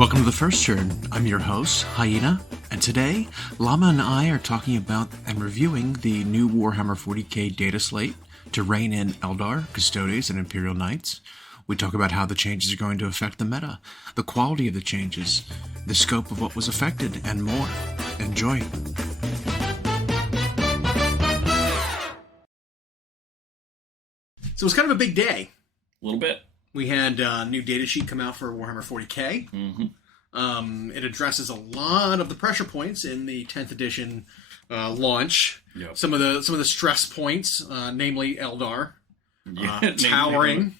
Welcome to the First Turn. I'm your host, Hyena, and today, Llama and I are talking about and reviewing the new Warhammer 40k data slate to rein in Eldar, Custodes, and Imperial Knights. We talk about how the changes are going to affect the meta, the quality of the changes, the scope of what was affected, and more. Enjoy. So it's kind of a big day. A little bit. We had a new data sheet come out for Warhammer 40k. Mm-hmm. It addresses a lot of the pressure points in the 10th edition launch. Yep. Some of the stress points, namely Eldar, Yeah, towering,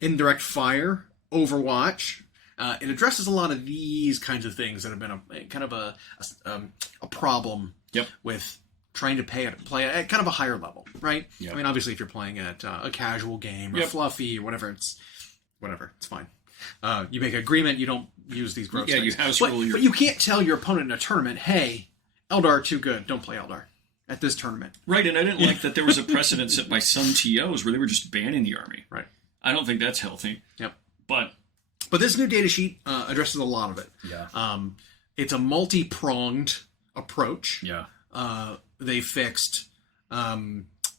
indirect fire, Overwatch. It addresses a lot of these kinds of things that have been a problem with trying to play at kind of a higher level, right? Yep. I mean, obviously, if you're playing at a casual game or fluffy or whatever, it's fine. You make an agreement, you don't use these gross things. you house rule but you can't tell your opponent in a tournament, hey, Eldar are too good, don't play Eldar at this tournament. Right, and I didn't like that there was a precedent set by some TOs where they were just banning the army. Right. I don't think that's healthy. Yep. But this new data sheet addresses a lot of it. Yeah. It's a multi-pronged approach. Yeah. They fixed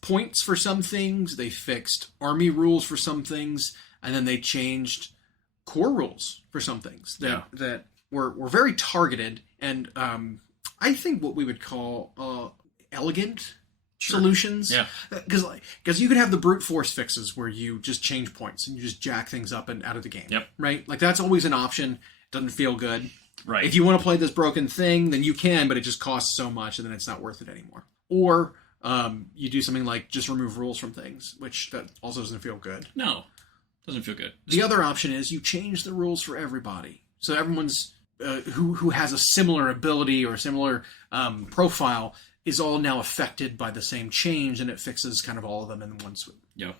points for some things, they fixed army rules for some things, and then they changed core rules for some things that were very targeted and I think what we would call elegant solutions. Yeah. Because you could have the brute force fixes where you just change points and you just jack things up and out of the game. Yep. Right? Like that's always an option. Doesn't feel good. Right. If you want to play this broken thing, then you can, but it just costs so much and then it's not worth it anymore. Or you do something like just remove rules from things, which that also doesn't feel good. No. Doesn't feel good. The other option is you change the rules for everybody. So everyone's who has a similar ability or a similar profile is all now affected by the same change, and it fixes kind of all of them in one swoop. Yeah.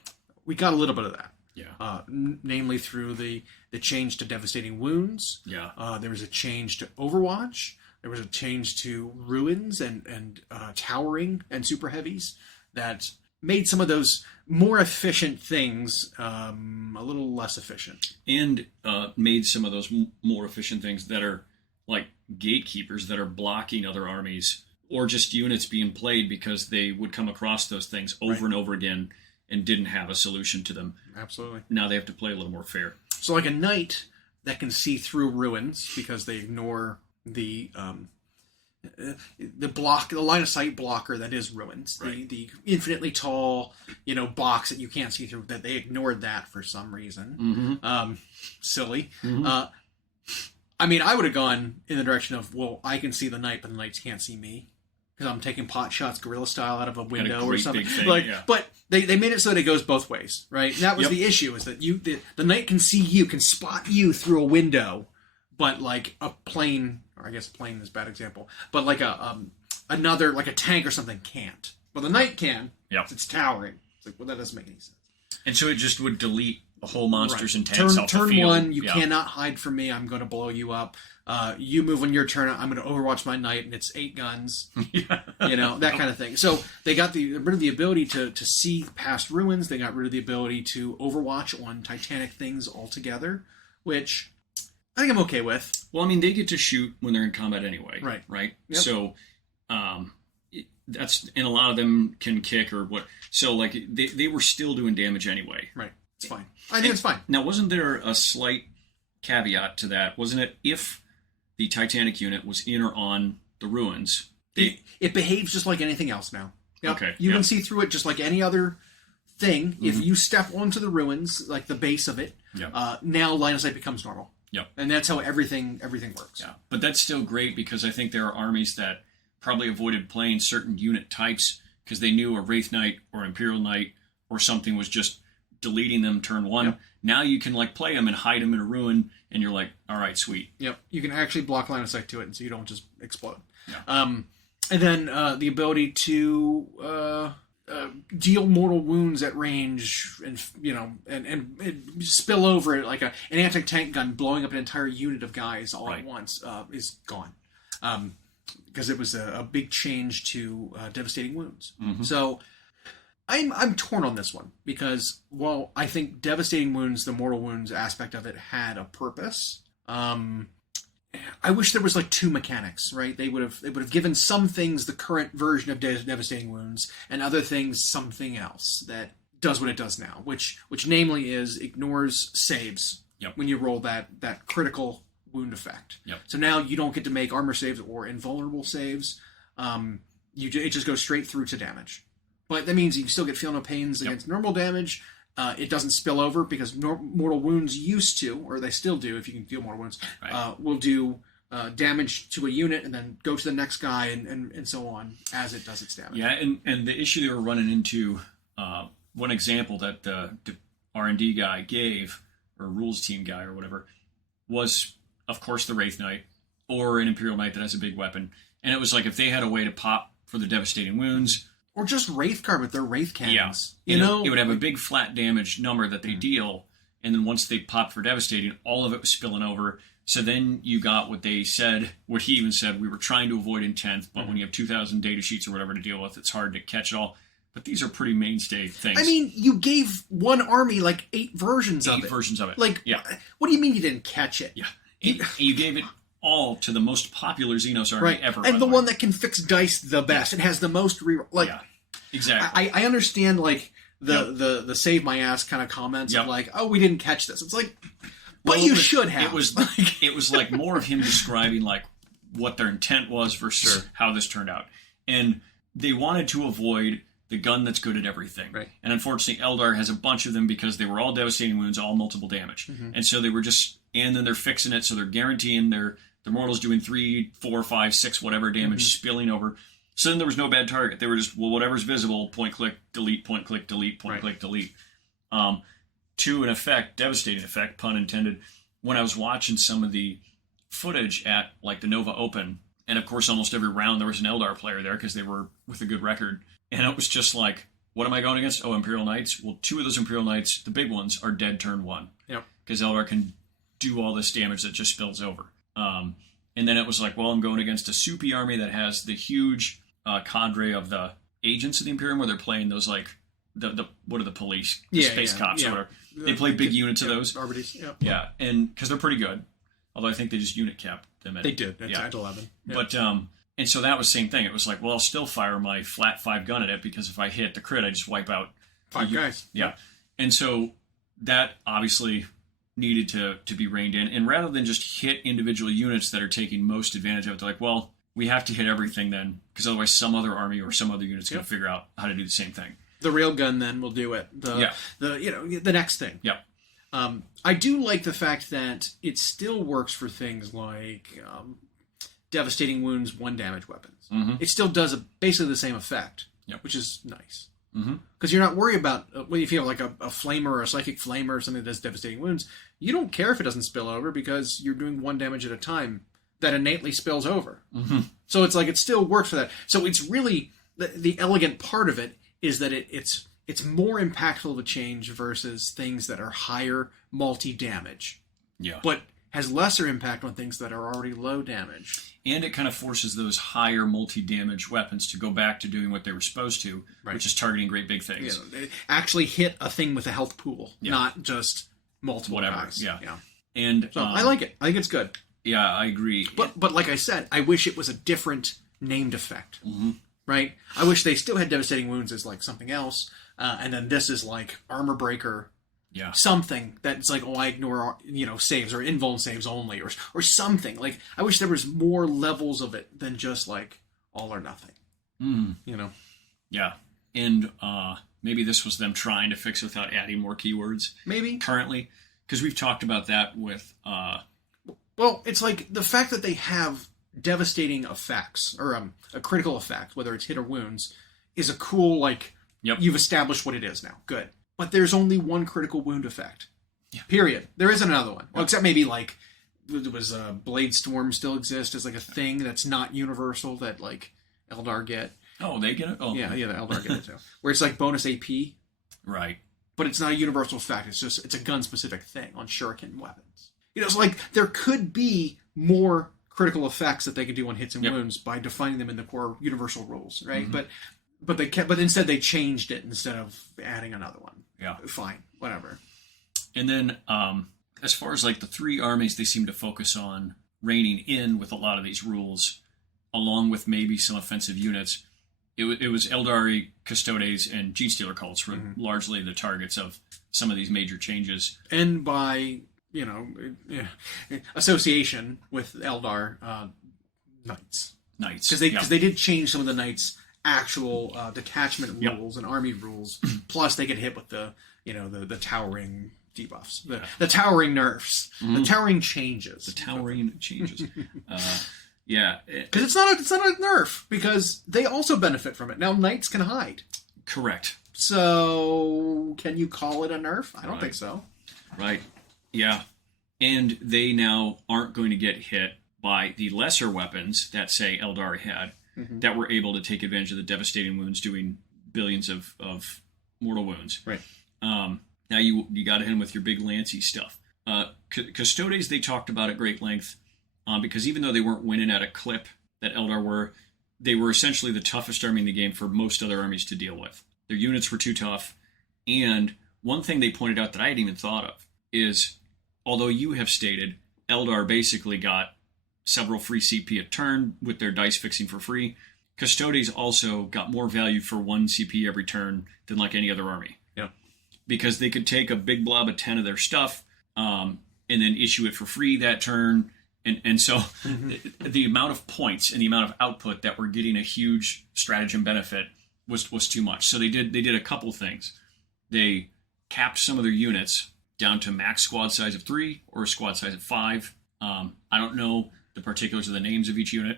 We got a little bit of that. Yeah. Namely through the change to Devastating Wounds. Yeah. There was a change to Overwatch. There was a change to Ruins and Towering and Super Heavies that made some of those more efficient things a little less efficient. And made some of those more efficient things that are like gatekeepers that are blocking other armies or just units being played because they would come across those things over and over again and didn't have a solution to them. Absolutely. Now they have to play a little more fair. So like a knight that can see through ruins because they ignore the line of sight blocker that is ruins, right. the infinitely tall, box that you can't see through, that they ignored that for some reason. Mm-hmm. Silly. Mm-hmm. I mean, I would have gone in the direction of, well, I can see the knight, but the knights can't see me because I'm taking pot shots guerrilla style out of a window or something. But they made it so that it goes both ways, right? And that was the issue, is that the knight can see you, can spot you through a window, but like a plane, or I guess a plane is a bad example, but like another, like a tank or something can't. Well, the knight can. Yep. It's towering. It's like, well, that doesn't make any sense. And so it just would delete the whole monsters and tanks off the Turn field. one, you cannot hide from me. I'm going to blow you up. You move on your turn. I'm going to overwatch my knight, and it's 8 guns. That kind of thing. So they got rid of the ability to see past ruins. They got rid of the ability to overwatch on Titanic things altogether, which I think I'm okay with. Well, I mean, they get to shoot when they're in combat anyway. Right. Yep. So, and a lot of them can kick or what. So, like, they were still doing damage anyway. Right. It's fine. I think it's fine. Now, wasn't there a slight caveat to that? Wasn't it if the Titanic unit was in or on the ruins? It behaves just like anything else now. Yep. Okay. You can see through it just like any other thing. Mm-hmm. If you step onto the ruins, like the base of it, now line of sight becomes normal. Yep. And that's how everything works. Yeah. But that's still great because I think there are armies that probably avoided playing certain unit types because they knew a Wraith Knight or Imperial Knight or something was just deleting them turn one. Yep. Now you can like play them and hide them in a ruin and you're like, all right, sweet. Yep. You can actually block line of sight to it and so you don't just explode. Yeah. And then the ability to deal mortal wounds at range and and spill over it like an anti-tank gun blowing up an entire unit of guys all at once is gone. Because it was a big change to Devastating Wounds. Mm-hmm. So I'm torn on this one because while I think Devastating Wounds, the mortal wounds aspect of it had a purpose, I wish there was like two mechanics, right? They would have given some things the current version of Devastating Wounds, and other things something else that does what it does now, which namely is ignores saves when you roll that critical wound effect. So now you don't get to make armor saves or invulnerable saves. It just goes straight through to damage. But that means you can still get Feel No Pains against normal damage. It doesn't spill over because mortal wounds used to, or they still do if you can deal mortal wounds, will do damage to a unit and then go to the next guy and so on as it does its damage. Yeah, and the issue they were running into, one example that the R&D guy gave, or rules team guy or whatever, was, of course, the Wraith Knight or an Imperial Knight that has a big weapon. And it was like if they had a way to pop for the Devastating Wounds... Or just Wraith Guard with their Wraith cannons. Yeah. It would have a big flat damage number that they deal, and then once they pop for Devastating, all of it was spilling over. So then you got what he even said, we were trying to avoid intent, but when you have 2,000 data sheets or whatever to deal with, it's hard to catch it all. But these are pretty mainstay things. I mean, you gave one army like 8 versions of it. 8 versions of it. Like, what do you mean you didn't catch it? Yeah. You gave it all to the most popular Xenos army ever. And the one that can fix dice the best. It has the most reroll. Exactly. I understand like the save my ass kind of comments of like, oh, we didn't catch this. It's like, but you should have. It was like more of him describing like what their intent was versus how this turned out. And they wanted to avoid the gun that's good at everything. Right. And unfortunately, Eldar has a bunch of them because they were all Devastating Wounds, all multiple damage. And so they were just, and then they're fixing it, so they're guaranteeing their mortals doing 3, 4, 5, 6, whatever damage spilling over. So then there was no bad target. They were just, well, whatever's visible, point, click, delete, point, click, delete, point, click, delete. To an effect, devastating effect, pun intended, when I was watching some of the footage at like the Nova Open, and of course almost every round there was an Eldar player there because they were with a good record. And it was just like, what am I going against? Oh, Imperial Knights. Well, 2 of those Imperial Knights, the big ones, are dead turn 1. Yep. Because Eldar can do all this damage that just spills over. And then it was like, well, I'm going against a soupy army that has the huge cadre of the agents of the Imperium, where they're playing those like the what are the police, space cops or whatever. They play big units of those. Arbities, yeah, and because they're pretty good. Although I think they just unit capped them. They did at 11. Yeah. But and so that was the same thing. It was like, well, I'll still fire my flat 5 gun at it because if I hit the crit, I just wipe out 5 guys. Yeah, and so that obviously needed to be reined in. And rather than just hit individual units that are taking most advantage of it, they're like, well, we have to hit everything then, because otherwise some other army or some other unit's going to figure out how to do the same thing. The railgun then will do it. The next thing. Yeah. I do like the fact that it still works for things like Devastating Wounds, 1 damage weapons. It still does basically the same effect, which is nice. Because you're not worried about, if you have like a flamer or a psychic flamer or something that does Devastating Wounds, you don't care if it doesn't spill over because you're doing 1 damage at a time that innately spills over. So it's like it still works for that. So it's really, the elegant part of it is that it's more impactful of a change versus things that are higher multi-damage. Yeah. But has lesser impact on things that are already low damage. And it kind of forces those higher multi-damage weapons to go back to doing what they were supposed to, which is targeting great big things. They actually hit a thing with a health pool, not just multiple guys. Yeah. And so I like it. I think it's good. Yeah, I agree. But like I said, I wish it was a different named effect. Right? I wish they still had Devastating Wounds as like something else, and then this is like Armor Breaker. Yeah. Something that's like, I ignore, saves or invuln saves only or something. Like, I wish there was more levels of it than just like all or nothing. Yeah. And maybe this was them trying to fix it without adding more keywords. Maybe. Currently. Because we've talked about that with... Well, it's like the fact that they have devastating effects or a critical effect, whether it's hit or wounds, is a cool, like, you've established what it is now. Good. But there's only 1 critical wound effect. Yeah. Period. There isn't another one. Well, except maybe like it was Blade Storm still exists as like a thing that's not universal that like Eldar get. Oh, they get it? Oh. Yeah, the Eldar get it too. Where it's like bonus AP. Right. But it's not a universal effect. It's a gun specific thing on shuriken weapons. So like there could be more critical effects that they could do on hits and wounds by defining them in the core universal rules, right? But instead they changed it instead of adding another one. Yeah. Fine. Whatever. And then, as far as like the 3 armies they seem to focus on, reining in with a lot of these rules, along with maybe some offensive units. It was Eldar Custodes and Genestealer cults were largely the targets of some of these major changes. And by, association with Eldar Knights. Because they did change some of the Knights' actual detachment rules and army rules. Plus, they get hit with the towering debuffs, the towering nerfs, the towering changes. The towering changes. Yeah, because it's not a nerf, because they also benefit from it. Now Knights can hide. Correct. So can you call it a nerf? I don't think so. Right. Yeah, and they now aren't going to get hit by the lesser weapons that, say, Eldar had, that were able to take advantage of the devastating wounds, doing billions of mortal wounds. Right. Now you got to hit them with your big lancy stuff. Custodes, they talked about at great length. Because even though they weren't winning at a clip that Eldar were, they were essentially the toughest army in the game for most other armies to deal with. Their units were too tough. And one thing they pointed out that I hadn't even thought of is, although you have stated Eldar basically got several free CP a turn with their dice fixing for free, Custodes also got more value for 1 CP every turn than like any other army. Yeah. Because they could take a big blob of 10 of their stuff and then issue it for free that turn. And so the amount of points and the amount of output that we're getting a huge stratagem benefit was too much. So they did a couple things. They capped some of their units down to max squad size of 3 or a squad size of 5. I don't know the particulars of the names of each unit,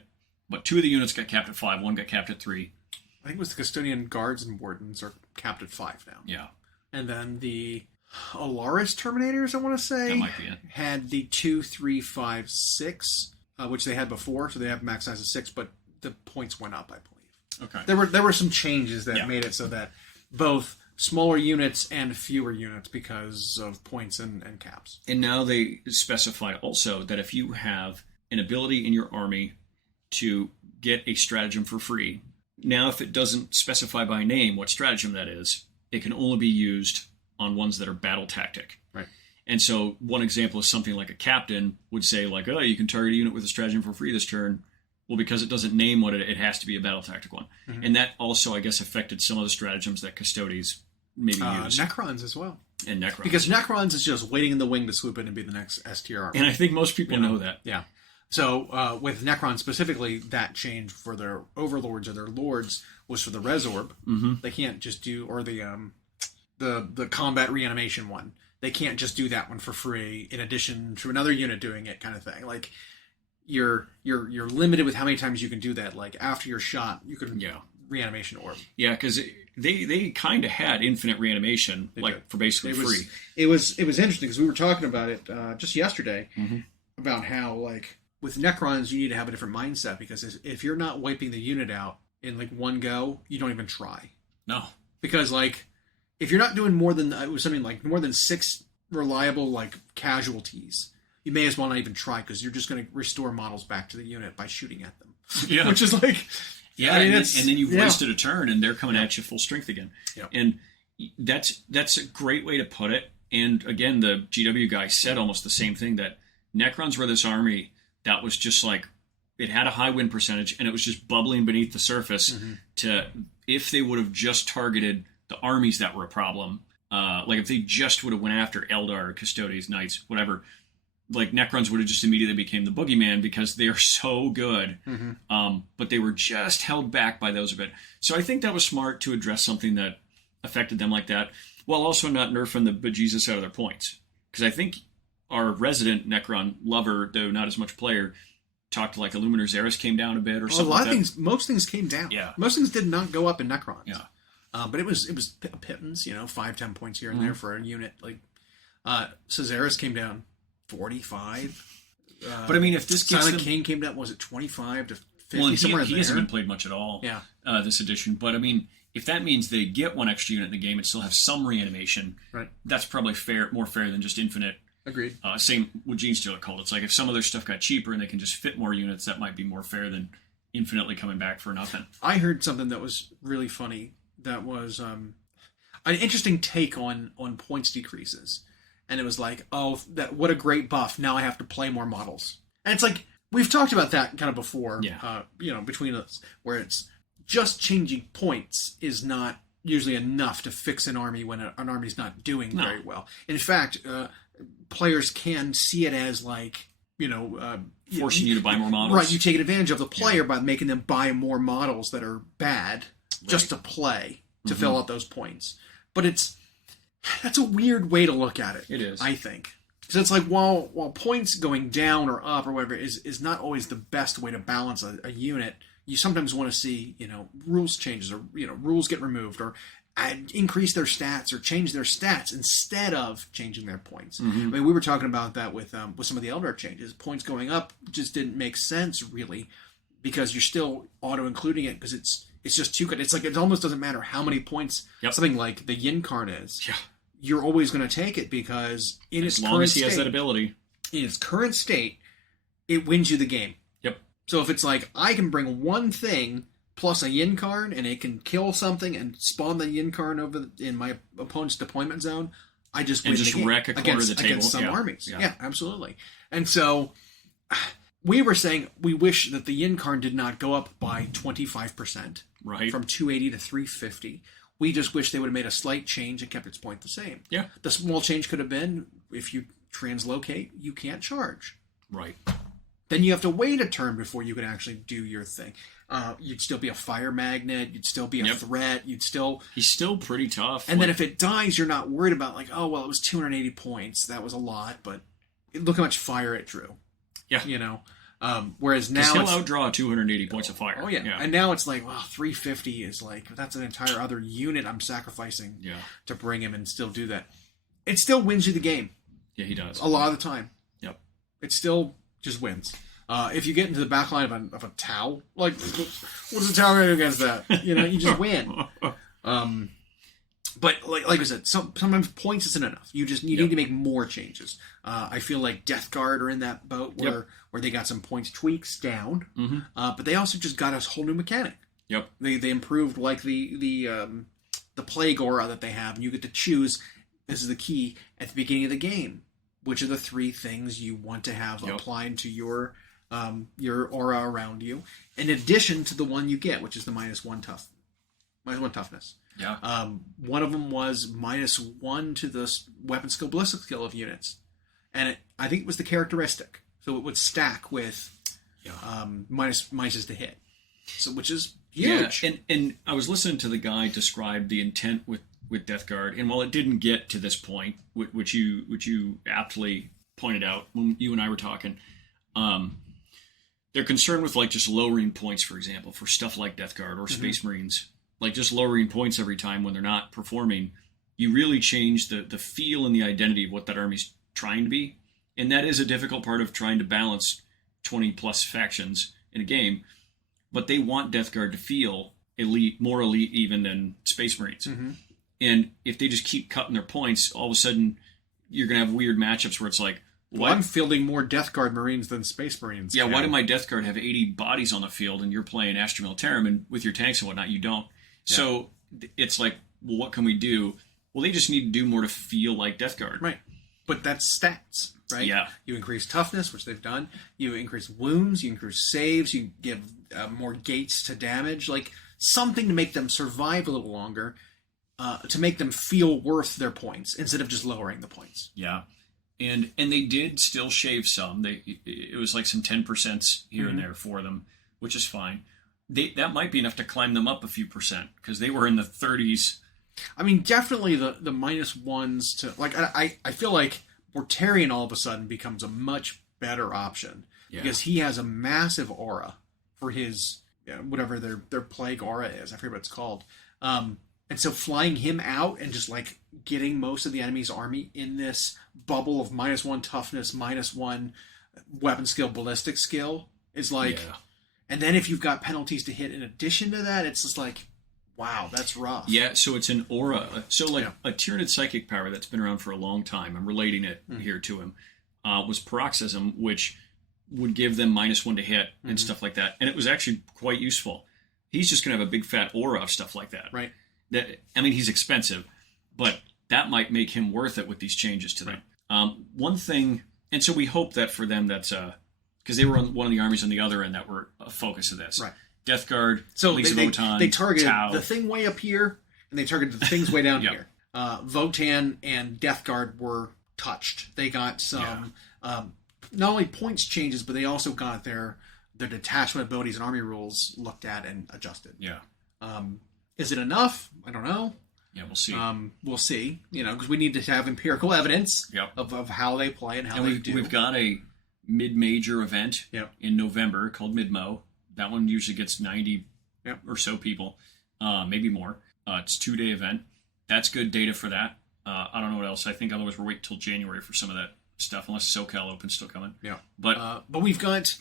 but 2 of the units got capped at 5, 1 got capped at 3. I think it was the Custodian Guards and Wardens are capped at 5 now. Yeah. And then the Alaris Terminators, I want to say, that might be it, had the 2, 3, 5, 6, which they had before, so they have max size of 6, but the points went up, I believe. Okay. There were some changes that made it so that both smaller units and fewer units because of points and caps. And now they specify also that if you have an ability in your army to get a stratagem for free, now if it doesn't specify by name what stratagem that is, it can only be used on ones that are battle tactic. Right. And so one example is something like a captain would say, like, oh, you can target a unit with a stratagem for free this turn. Well, because it doesn't name what it has to be a battle tactic one. And that also, I guess, affected some of the stratagems that Custodes maybe use. Necrons as well. And Necrons. Because Necrons is just waiting in the wing to swoop in and be the next STR army. And I think most people know that. Yeah. So with Necrons specifically, that change for their overlords or their lords was for the Resorb. They can't just do, or the combat reanimation one. They can't just do that one for free in addition to another unit doing it, kind of thing. Like you're limited with how many times you can do that. Like after you're shot, you can reanimation orb. Yeah, because they kind of had infinite reanimation, for basically free. It was interesting because we were talking about it just yesterday about how like with Necrons you need to have a different mindset, because if you're not wiping the unit out in like one go, you don't even try. No, because like. If you're not doing more than 6 reliable like casualties, you may as well not even try, because you're just going to restore models back to the unit by shooting at them. Yeah, which is like and then you've wasted a turn and they're coming at you full strength again. Yeah. And that's a great way to put it. And again, the GW guy said almost the same thing, that Necrons were this army that was just like, it had a high win percentage and it was just bubbling beneath the surface. To if they would have just targeted the armies that were a problem, like if they just would have went after Eldar, Custodes, Knights, whatever, like Necrons would have just immediately became the boogeyman because they are so good. But they were just held back by those a bit. So I think that was smart to address something that affected them like that, while also not nerfing the bejesus out of their points. Because I think our resident Necron lover, though not as much player, talked like Illuminor Xeris came down a bit or something. A lot of things, most things came down. Yeah. Most things did not go up in Necrons. Yeah. But it was pittance, 5-10 points here and there for a unit. Like Caesaris came down 45. But I mean, if this gets Silent King came down, was it 25 to 50? Well, somewhere he there. hasn't been played much at all. Yeah. This edition, but I mean, if that means they get one extra unit in the game and still have some reanimation, right? That's probably more fair than just infinite. Agreed. Same with Genestealer cult. It's like if some of their stuff got cheaper and they can just fit more units, that might be more fair than infinitely coming back for nothing. I heard something that was really funny. That was an interesting take on points decreases. And it was like, oh, what a great buff. Now I have to play more models. And it's like, we've talked about that kind of before. Yeah. Between us, where it's just changing points is not usually enough to fix an army when an army's not doing very well. In fact, players can see it as like, forcing you to buy more models. Right, you take advantage of the player by making them buy more models that are bad just to play, to fill out those points. But that's a weird way to look at it. It is. I think. So it's like, while points going down or up or whatever is not always the best way to balance a unit, you sometimes want to see, rules changes or, rules get removed or increase their stats or change their stats instead of changing their points. I mean, we were talking about that with some of the Eldar changes. Points going up just didn't make sense, really, because you're still auto-including it because it's just too good. It's like it almost doesn't matter how many points something like the Yin-Karn is. Yeah. You're always going to take it because in its current state... As long as he has that ability. In its current state, it wins you the game. Yep. So if it's like, I can bring one thing plus a Yin-Karn, and it can kill something and spawn the Yin-Karn in my opponent's deployment zone, I just win the game. Wreck a corner of the table. Against some armies. Yeah, absolutely. And so... we were saying we wish that the Yin-Karn did not go up by 25%. Right. From 280 to 350. We just wish they would have made a slight change and kept its point the same. Yeah. The small change could have been, if you translocate, you can't charge. Right. Then you have to wait a turn before you can actually do your thing. You'd still be a fire magnet. You'd still be a threat. You'd still... He's still pretty tough. And then if it dies, you're not worried about like, oh, well, it was 280 points. That was a lot, but look how much fire it drew. Yeah. Whereas now he'll outdraw 280 points of fire. Oh, yeah. And now it's like, well, 350 is like, that's an entire other unit I'm sacrificing to bring him and still do that. It still wins you the game. Yeah, he does. A lot of the time. Yep. It still just wins. If you get into the back line of a Tau, like, what's the Tau going to do against that? You just win. But like I said, sometimes points isn't enough. You need to make more changes. I feel like Death Guard are in that boat where they got some points tweaks down, but they also just got a whole new mechanic. Yep. They improved like the Plague Aura that they have, and you get to choose. This is the key at the beginning of the game. Which are the 3 things you want to have applied to your aura around you, in addition to the one you get, which is the -1 toughness. Yeah. One of them was -1 to the weapon skill, ballistic skill of units, and I think it was the characteristic, so it would stack with minuses to hit, so which is huge. Yeah. And I was listening to the guy describe the intent with Death Guard, and while it didn't get to this point, which you aptly pointed out when you and I were talking, they're concerned with like just lowering points, for example, for stuff like Death Guard or Space Marines. Like just lowering points every time when they're not performing, you really change the feel and the identity of what that army's trying to be. And that is a difficult part of trying to balance 20 plus factions in a game. But they want Death Guard to feel elite, more elite even than Space Marines. And if they just keep cutting their points, all of a sudden you're going to have weird matchups where it's like, well, I'm fielding more Death Guard Marines than Space Marines. Yeah, why did my Death Guard have 80 bodies on the field and you're playing Astra Militarum and with your tanks and whatnot, you don't? So it's like, well, what can we do? Well, they just need to do more to feel like Death Guard. Right. But that's stats, right? Yeah. You increase toughness, which they've done. You increase wounds. You increase saves. You give more gates to damage. Like something to make them survive a little longer, to make them feel worth their points instead of just lowering the points. Yeah. And they did still shave some. It was like some 10% here and there for them, which is fine. That might be enough to climb them up a few percent because they were in the 30s. I mean, definitely the -1s to like. I feel like Mortarion all of a sudden becomes a much better option because he has a massive aura for his whatever their plague aura is. I forget what it's called. And so flying him out and just like getting most of the enemy's army in this bubble of -1 toughness, -1 weapon skill, ballistic skill is like. Yeah. And then if you've got penalties to hit in addition to that, it's just like, wow, that's rough. Yeah, so it's an aura. So like a Tyranid psychic power that's been around for a long time, I'm relating it here to him, was Paroxysm, which would give them -1 to hit and stuff like that. And it was actually quite useful. He's just going to have a big fat aura of stuff like that. Right. I mean, he's expensive, but that might make him worth it with these changes to them. One thing, and so we hope that for them that's because they were on one of the armies on the other end that were a focus of this. Right. Death Guard, so Legion of Wotan, they targeted Tau. the thing way up here, and they targeted the things way down here. Wotan and Death Guard were touched. They got some not only points changes, but they also got their detachment abilities and army rules looked at and adjusted. Yeah. Is it enough? I don't know. Yeah, we'll see. We'll see. Because we need to have empirical evidence of how they play and how they do. We've got a mid-major event in November called Midmo. That one usually gets 90 or so people, maybe more. It's a 2-day event. That's good data for that. I don't know what else. I think otherwise we're waiting till January for some of that stuff, unless SoCal Open's still coming. Yeah. But we've got...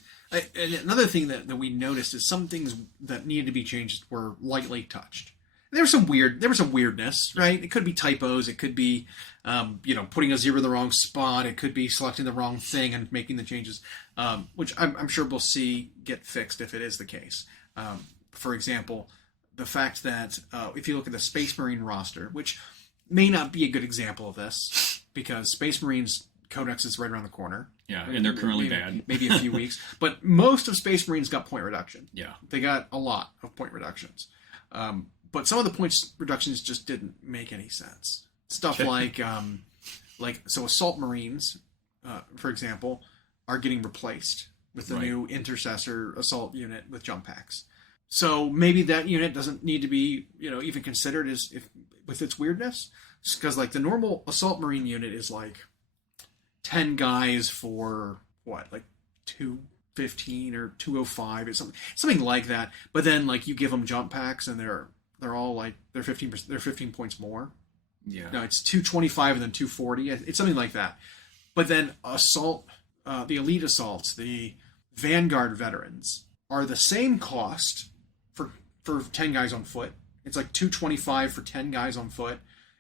another thing that we noticed is some things that needed to be changed were lightly touched. There was some weirdness, right? It could be typos. It could be, putting a 0 in the wrong spot. It could be selecting the wrong thing and making the changes, which I'm sure we'll see get fixed if it is the case. For example, the fact that if you look at the Space Marine roster, which may not be a good example of this, because Space Marines Codex is right around the corner. Yeah, and they're currently bad. Maybe a few weeks. But most of Space Marines got point reduction. Yeah. They got a lot of point reductions. But some of the points reductions just didn't make any sense. Stuff like Assault Marines, for example, are getting replaced with the new Intercessor Assault unit with jump packs. So maybe that unit doesn't need to be, even considered with its weirdness. Because the normal Assault Marine unit is 10 guys for what, 215 or 205 or something like that. But then you give them jump packs and they're all they're 15 points more. Yeah. No, it's 225 and then 240. It's something like that. But then assault, the elite assaults, the Vanguard veterans are the same cost for 10 guys on foot. It's 225 for 10 guys on foot.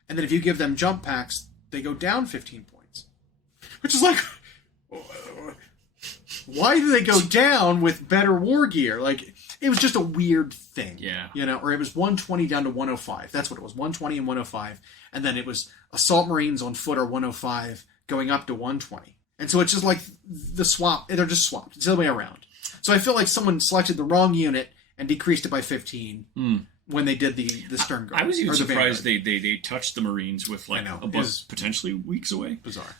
And then if you give them jump packs, they go down 15 points. Which is why do they go down with better war gear? It was just a weird thing. Yeah. Or it was 120 down to 105. That's what it was, 120 and 105. And then it was Assault Marines on foot are 105 going up to 120. And so it's just the swap. They're just swapped. It's the other way around. So I feel like someone selected the wrong unit and decreased it by 15 when they did the Stern Guard. I was even surprised they touched the Marines with a book potentially weeks away. Bizarre.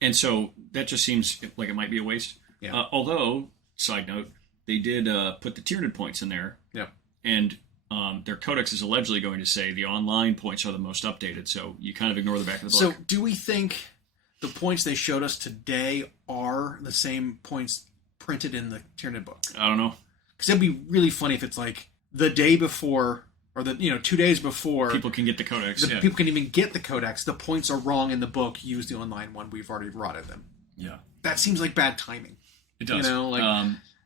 And so that just seems like it might be a waste. Yeah. Although, side note, they did put the Tyranid points in there. Yeah. And their codex is allegedly going to say the online points are the most updated. So you kind of ignore the back of the book. So do we think the points they showed us today are the same points printed in the Tyranid book? I don't know. Because it'd be really funny if it's the day before or 2 days before people can get the codex. People can even get the codex. The points are wrong in the book. Use the online one. We've already rotted them. Yeah, that seems like bad timing. It does.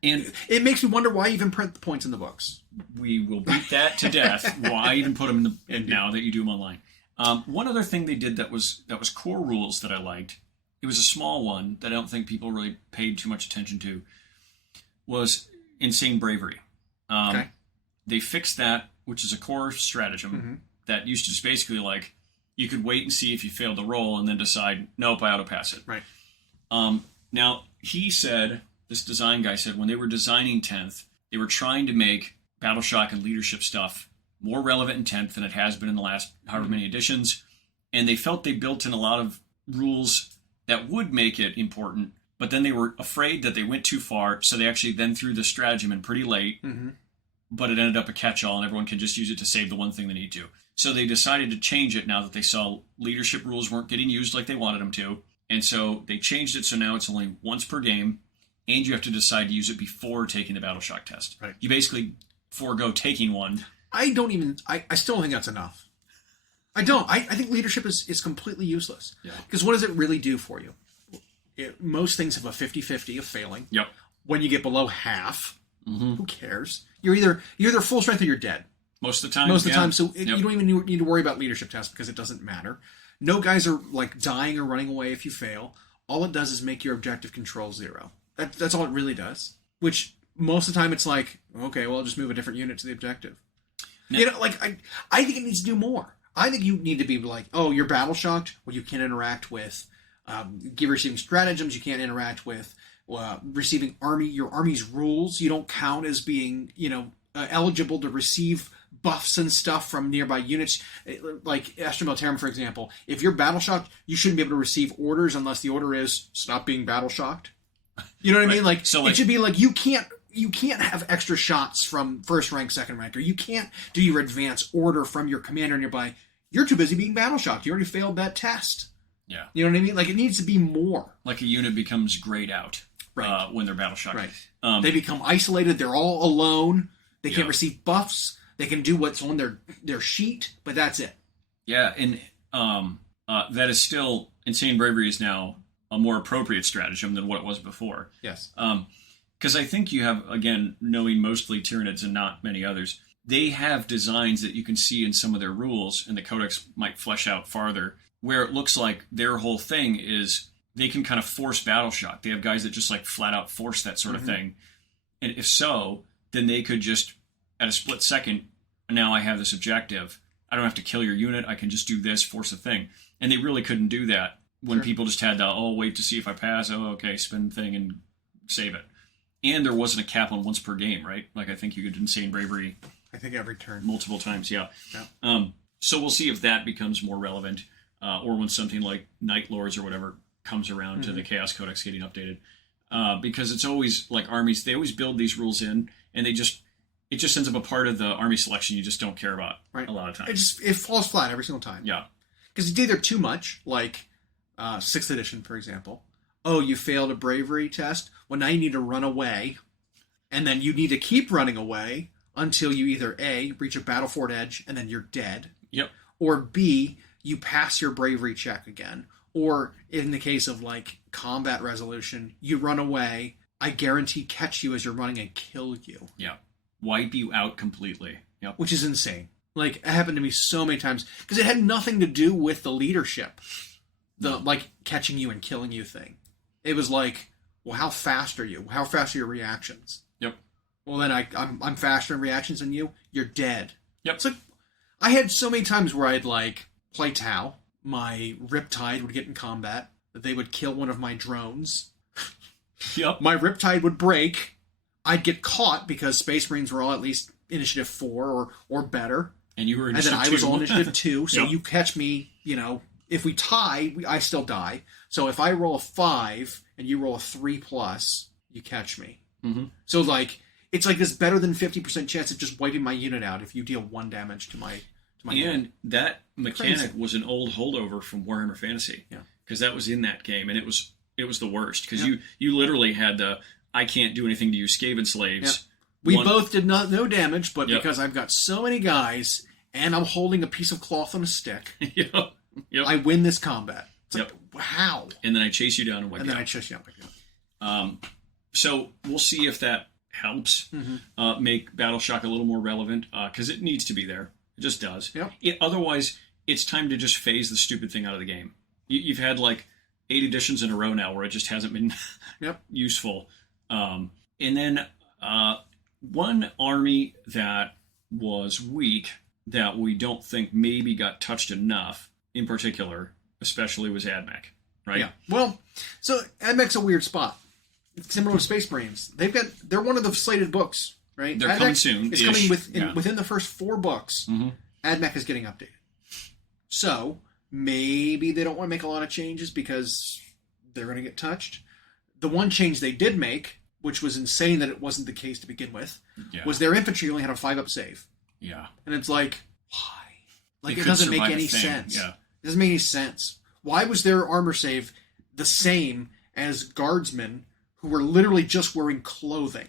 And it makes me wonder why even print the points in the books. We will beat that to death. Why even put them in now that you do them online? One other thing they did that was core rules that I liked. It was a small one that I don't think people really paid too much attention to. Was insane bravery. Okay. They fixed that, which is a core stratagem that used to just basically you could wait and see if you failed the roll and then decide, nope, I auto pass it. Right. Now, this design guy said when they were designing 10th, they were trying to make Battle Shock and leadership stuff more relevant in 10th than it has been in the last however many editions. And they felt they built in a lot of rules that would make it important, but then they were afraid that they went too far, so they actually then threw the stratagem in pretty late. But it ended up a catch-all, and everyone can just use it to save the one thing they need to. So they decided to change it now that they saw leadership rules weren't getting used like they wanted them to. And so they changed it so now it's only once per game, and you have to decide to use it before taking the Battle Shock test. Right. You basically forego taking one. I still don't think that's enough. I don't. I think leadership is completely useless. Yeah. Because what does it really do for you? Most things have a 50-50 of failing. Yep. When you get below half, who cares? You're either full strength or you're dead. Most of the time. So you don't even need to worry about leadership tests because it doesn't matter. No guys are dying or running away if you fail. All it does is make your objective control 0. That's all it really does. Which most of the time it's okay, well, I'll just move a different unit to the objective. Now, I think it needs to do more. I think you need to be you're battle shocked. Well, you can't interact with give receiving stratagems. You can't interact with receiving your army's rules. You don't count as being, eligible to receive buffs and stuff from nearby units. Like Astra Militarum, for example. If you're battle shocked, you shouldn't be able to receive orders unless the order is stop being battle shocked. You know what I mean? Like, so it should be like you can't have extra shots from first rank, second rank, or you can't do your advance order from your commander nearby. You're too busy being battle shocked. You already failed that test. Yeah. You know what I mean? Like, it needs to be more. Like a unit becomes grayed out when they're battle shocked. Right. They become isolated. They're all alone. They can't receive buffs. They can do what's on their sheet, but that's it. Yeah, and that is still... Insane Bravery is now a more appropriate stratagem than what it was before. Yes. Because I think you have, again, knowing mostly Tyranids and not many others, they have designs that you can see in some of their rules, and the Codex might flesh out farther, where it looks like their whole thing is they can kind of force battle shock. They have guys that just like flat out force that sort of thing. And if so, then they could just, at a split second, now I have this objective. I don't have to kill your unit. I can just do this, force a thing. And they really couldn't do that when people just had to, wait to see if I pass. Oh, okay, spin thing and save it. And there wasn't a cap on once per game, right? Like, I think you could Insane Bravery. I think every turn. Multiple times, yeah. So we'll see if that becomes more relevant, or when something like Night Lords or whatever comes around to the Chaos Codex getting updated. Because it's always, like armies, they always build these rules in, and it just ends up a part of the army selection you just don't care about a lot of times. It falls flat every single time. Yeah. Because it's either too much, like 6th edition, for example. Oh, you failed a bravery test? Well, now you need to run away. And then you need to keep running away until you either A, reach a battle fort edge, and then you're dead. Yep. Or B, you pass your bravery check again. Or in the case of, like, combat resolution, you run away, I guarantee catch you as you're running and kill you. Yeah. Wipe you out completely. Yep. Which is insane. Like, it happened to me so many times. Because it had nothing to do with the leadership. Like, catching you and killing you thing. It was like, well, how fast are you? How fast are your reactions? Yep. Well, then I'm faster in reactions than you. You're dead. Yep. It's like, I had so many times where I'd, like, play Tau. My Riptide would get in combat. They would kill one of my drones. Yep. My Riptide would break. I'd get caught because Space Marines were all at least Initiative 4 or better. And you were Initiative 2. And then I was all Initiative 2, so Yep. you catch me, if we tie, I still die. So if I roll a 5 and you roll a 3+, you catch me. Mm-hmm. So, like, it's like this better than 50% chance of just wiping my unit out if you deal 1 damage to my unit. And that mechanic was an old holdover from Warhammer Fantasy. Yeah. Because that was in that game, and it was the worst. Because you literally had the, I can't do anything to you, Skaven slaves. Yeah. We both did no damage, but because I've got so many guys, and I'm holding a piece of cloth on a stick, I win this combat. It's like, how? And then I chase you down and wipe you out. And then I chase you out. So we'll see if that helps make Battle Shock a little more relevant, because it needs to be there. It just does. Yep. Otherwise, it's time to just phase the stupid thing out of the game. You've had like 8 editions in a row now where it just hasn't been useful. And then one army that was weak that we don't think maybe got touched enough, in particular, especially, was AdMech, right? Yeah. Well, so AdMech's a weird spot. It's similar to Space Marines. They're one of the slated books, right? They're coming soon. It's coming within the first 4 books. Mm-hmm. AdMech is getting updated. So maybe they don't want to make a lot of changes because they're going to get touched. The one change they did make, which was insane that it wasn't the case to begin with, was their infantry only had a 5-up save. Yeah. And it's like, why? Like, it doesn't make any sense. Yeah. It doesn't make any sense. Why was their armor save the same as guardsmen who were literally just wearing clothing?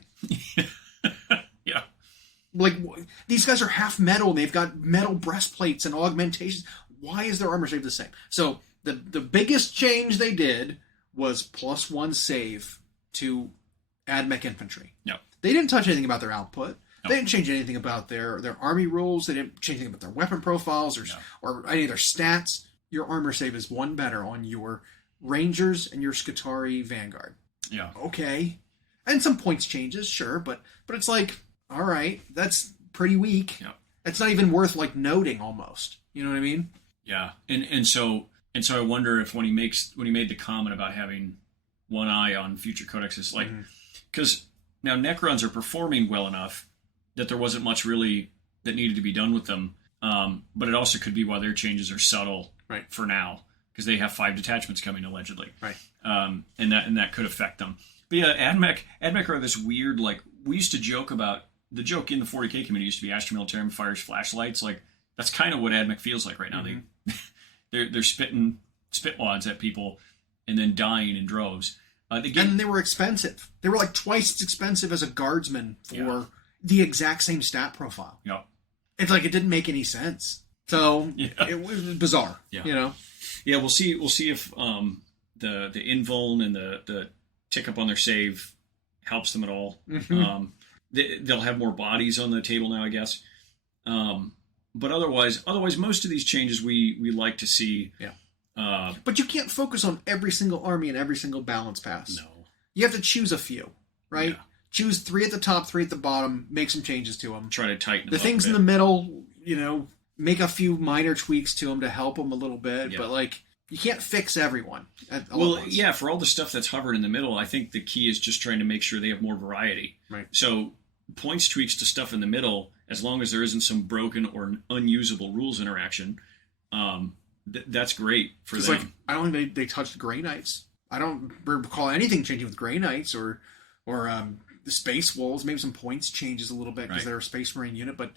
Yeah. Like, these guys are half metal, and they've got metal breastplates and augmentations. Why is their armor save the same? So, the biggest change they did was +1 save to AdMech infantry. No. They didn't touch anything about their output. No. They didn't change anything about their army rules. They didn't change anything about their weapon profiles or any of their stats. Your armor save is 1 better on your Rangers and your Skitarii Vanguard. Yeah. Okay. And some points changes, sure, but it's like, all right, that's pretty weak. Yeah. It's not even worth, like, noting almost. You know what I mean? Yeah. And so I wonder if when he made the comment about having one eye on future codexes, like, because now Necrons are performing well enough that there wasn't much really that needed to be done with them. But it also could be why their changes are subtle for now, because they have 5 detachments coming allegedly. Right. And that could affect them. But yeah, AdMech are this weird, like, we used to joke about, the joke in the 40K community used to be Astra Militarum fires flashlights. Like, that's kind of what AdMech feels like right now. They're spitting spitwads at people and then dying in droves. And they were expensive. They were like twice as expensive as a guardsman for the exact same stat profile. Yeah. It's like it didn't make any sense. So it was bizarre. Yeah. You know? Yeah, we'll see if the invuln and the tick up on their save helps them at all. They'll have more bodies on the table now, I guess. But otherwise, most of these changes we like to see. Yeah. But you can't focus on every single army and every single balance pass. No. You have to choose a few, right? Yeah. Choose 3 at the top, 3 at the bottom, make some changes to them. Try to tighten them the things in the middle, make a few minor tweaks to them to help them a little bit. Yeah. But, like, you can't fix everyone. Yeah, for all the stuff that's hovered in the middle, I think the key is just trying to make sure they have more variety. Right. So points tweaks to stuff in the middle, as long as there isn't some broken or unusable rules interaction, that's great for them. Like, I don't think they touched Grey Knights. I don't recall anything changing with Grey Knights or the Space Wolves. Maybe some points changes a little bit because they're a Space Marine unit. But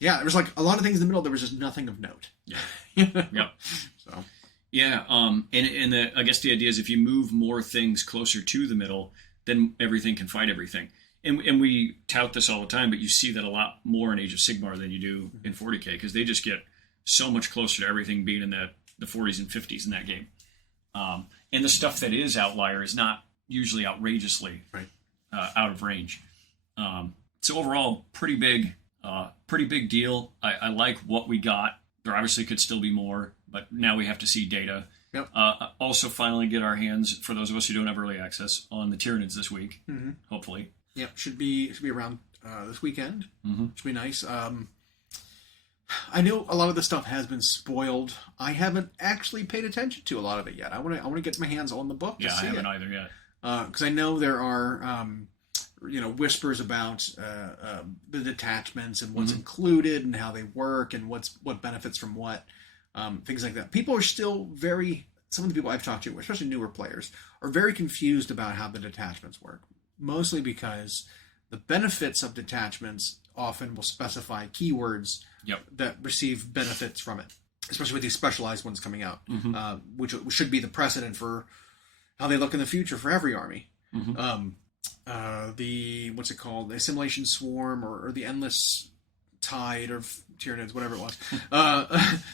yeah, there was like a lot of things in the middle. There was just nothing of note. Yeah. Yep. So. Yeah. I guess the idea is if you move more things closer to the middle, then everything can fight everything. And we tout this all the time, but you see that a lot more in Age of Sigmar than you do in 40K, because they just get so much closer to everything being in the 40s and 50s in that game. And the stuff that is outlier is not usually outrageously out of range. So overall, pretty big deal. I like what we got. There obviously could still be more, but now we have to see data. Yep. Also, finally get our hands, for those of us who don't have early access, on the Tyranids this week, hopefully. Yep, should be around this weekend. Should be nice. I know a lot of the stuff has been spoiled. I haven't actually paid attention to a lot of it yet. I want to get my hands on the book. I haven't either yet. Because I know there are whispers about the detachments and what's included and how they work and what benefits from what, things like that. People are still some of the people I've talked to, especially newer players, are very confused about how the detachments work. Mostly because the benefits of detachments often will specify keywords that receive benefits from it, especially with these specialized ones coming out, which should be the precedent for how they look in the future for every army. The what's it called? The Assimilation Swarm or the Endless Tide of Tyranids, whatever it was.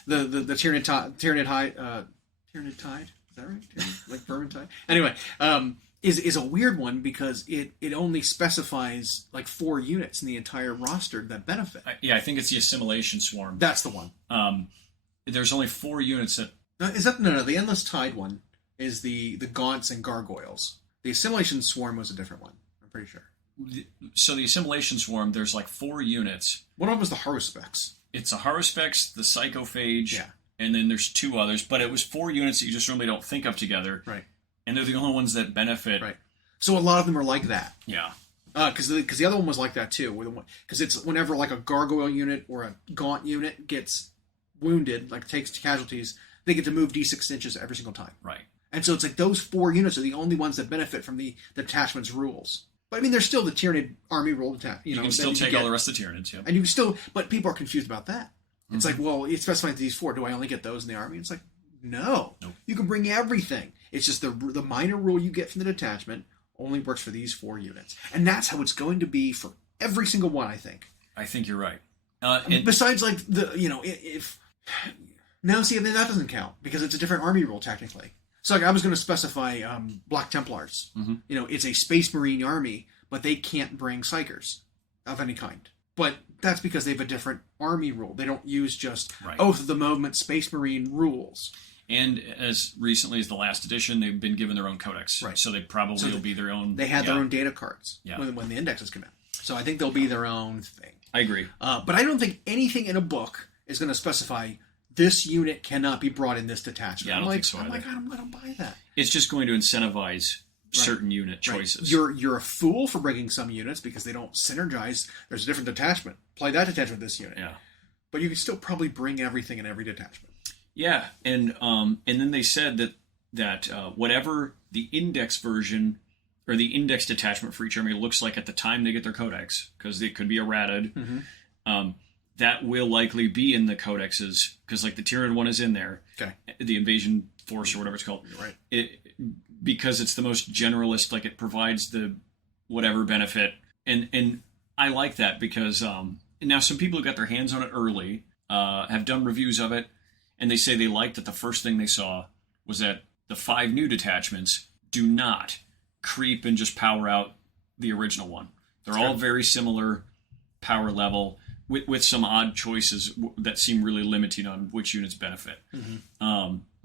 The Tyranid Tide. Tyranid Tide? Is that right? Like Vermintide? Anyway, is a weird one because it only specifies like 4 units in the entire roster that benefit. I think it's the Assimilation Swarm. That's the one. There's only 4 units that... No, the Endless Tide one is the Gaunts and Gargoyles. The Assimilation Swarm was a different one, I'm pretty sure. So the Assimilation Swarm, there's like 4 units. One of them was the Haruspex. It's a Haruspex, the Psychophage, and then there's 2 others. But it was 4 units that you just normally don't think of together. Right. And they're the only ones that benefit. Right. So a lot of them are like that. Yeah. Because the other one was like that too. Because it's whenever like a Gargoyle unit or a Gaunt unit gets wounded, like takes casualties, they get to move D6 inches every single time. Right. And so it's like those 4 units are the only ones that benefit from the detachment's rules. But I mean, there's still the Tyranid army rule attack. You can still take all the rest of the Tyranids, yeah. And you can still, but people are confused about that. It's like, well, it specifies these 4. Do I only get those in the army? It's like, no. Nope. You can bring everything. It's just the minor rule you get from the detachment only works for these 4 units. And that's how it's going to be for every single one, I think. I think you're right. Besides, like, if... No, see, then that doesn't count, because it's a different army rule, technically. So, like, I was going to specify Black Templars. It's a Space Marine army, but they can't bring Psychers of any kind. But that's because they have a different army rule. They don't use just Oath of the Moment Space Marine rules. And as recently as the last edition, they've been given their own codex. Right. So they probably will be their own... They had their own data cards when the indexes come out. So I think they'll be their own thing. I agree. But I don't think anything in a book is going to specify this unit cannot be brought in this detachment. Yeah, I don't think so either. I'm like, I'm going to buy that. It's just going to incentivize certain unit choices. You're a fool for bringing some units because they don't synergize. There's a different detachment. Play that detachment with this unit. Yeah. But you can still probably bring everything in every detachment. Yeah, and then they said that whatever the index version or the index detachment for each army looks like at the time they get their codex, because it could be errated, that will likely be in the codexes, because like the Tyranid one is in there. Okay. The invasion force or whatever it's called. Right. Because it's the most generalist, like it provides the whatever benefit, and I like that because now some people who got their hands on it early have done reviews of it, and they say they liked that the first thing they saw was that the 5 new detachments do not creep and just power out the original one. They're all very similar power level, with some odd choices that seem really limiting on which units benefit.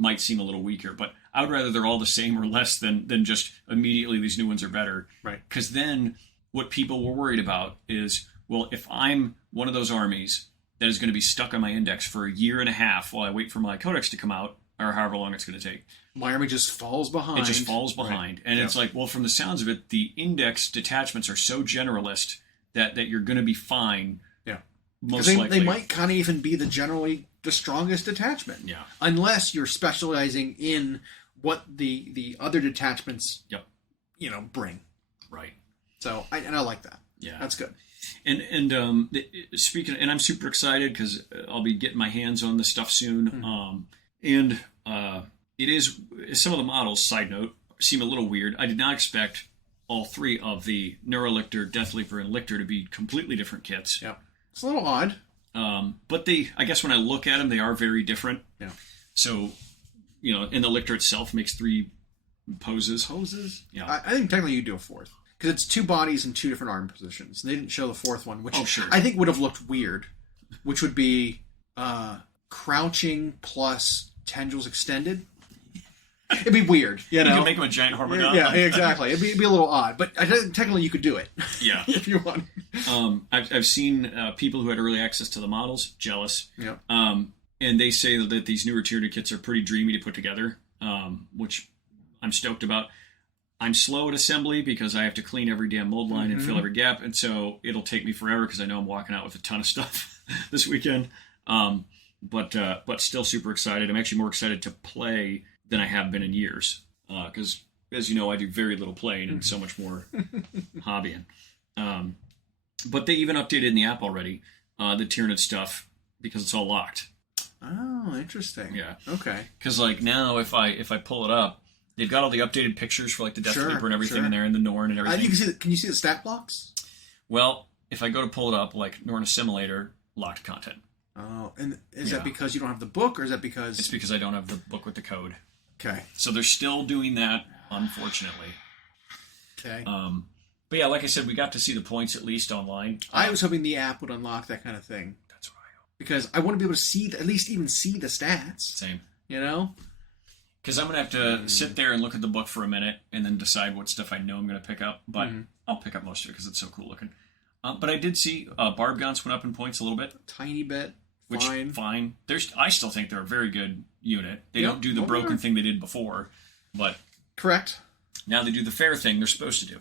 Might seem a little weaker, but I would rather they're all the same or less than just immediately these new ones are better. Right. Because then what people were worried about is, well, if I'm one of those armies that is going to be stuck on my index for a year and a half while I wait for my codex to come out, or however long it's going to take. My army just falls behind. It just falls behind. Right. And it's like, well, from the sounds of it, the index detachments are so generalist that you're going to be fine. Yeah. Most likely. They might kind of even be the strongest detachment. Yeah. Unless you're specializing in what the other detachments bring. Right. So, I like that. Yeah. That's good. And speaking, and I'm super excited because I'll be getting my hands on this stuff soon. And it is, some of the models, side note, seem a little weird. I did not expect all 3 of the Neurolictor, Death Leaper, and Lictor to be completely different kits. Yeah. It's a little odd. But I guess when I look at them, they are very different. Yeah. So, and the Lictor itself makes 3 poses. Poses? Yeah. I think technically you do a 4th. Because it's 2 bodies and 2 different arm positions. They didn't show the 4th one, which I think would have looked weird. Which would be crouching plus tendrils extended. It'd be weird, You can make him a giant Hormignon. Yeah, exactly. It'd be a little odd, but I think technically you could do it. Yeah, if you want. I've seen people who had early access to the models jealous. Yeah. And they say that these newer Tyranid kits are pretty dreamy to put together, which I'm stoked about. I'm slow at assembly because I have to clean every damn mold line and fill every gap, and so it'll take me forever because I know I'm walking out with a ton of stuff this weekend. But still super excited. I'm actually more excited to play than I have been in years because, as you know, I do very little playing and so much more hobbying. But they even updated in the app already the Tyranid stuff because it's all locked. Oh, interesting. Yeah. Okay. Because like now, if I pull it up, they've got all the updated pictures for like the Death Leaper and everything in there, and the Norn and everything. Can you see the stat blocks? Well, if I go to pull it up, like Norn Assimilator, locked content. Oh, and is that because you don't have the book, or is that because... It's because I don't have the book with the code. Okay. So they're still doing that, unfortunately. Okay. But yeah, like I said, we got to see the points at least online. I was hoping the app would unlock that kind of thing. That's what I hope. Because I want to be able to see, at least even see the stats. Same. You know? Because I'm going to have to sit there and look at the book for a minute and then decide what stuff I know I'm going to pick up. But I'll pick up most of it because it's so cool looking. But I did see Barbgons went up in points a little bit. Tiny bit. Which, fine. I still think they're a very good unit. They don't do the broken thing they did before. But correct. Now they do the fair thing they're supposed to do.